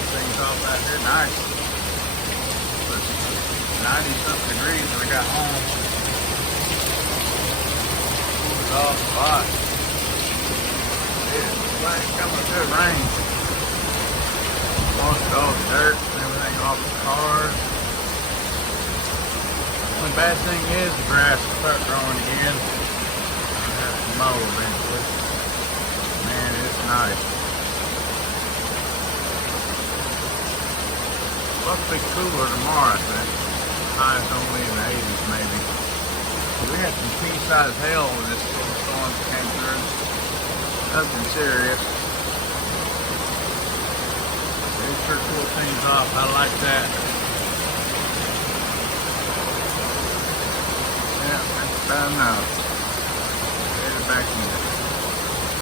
cool things off out here. Nice. But 90-something degrees when I got home. Cooled off a lot. It's like coming to rain. Washed all the dirt and everything off the cars. The bad thing is the grass will start growing again. I'll have to mow eventually. Man, it's nice. Supposed to be cooler tomorrow, I think. Highs only in the 80s maybe. We had some pea-sized hail when this little storm came through. Nothing serious. They sure cool things off. I like that. Yeah, that's about enough. Headed back in.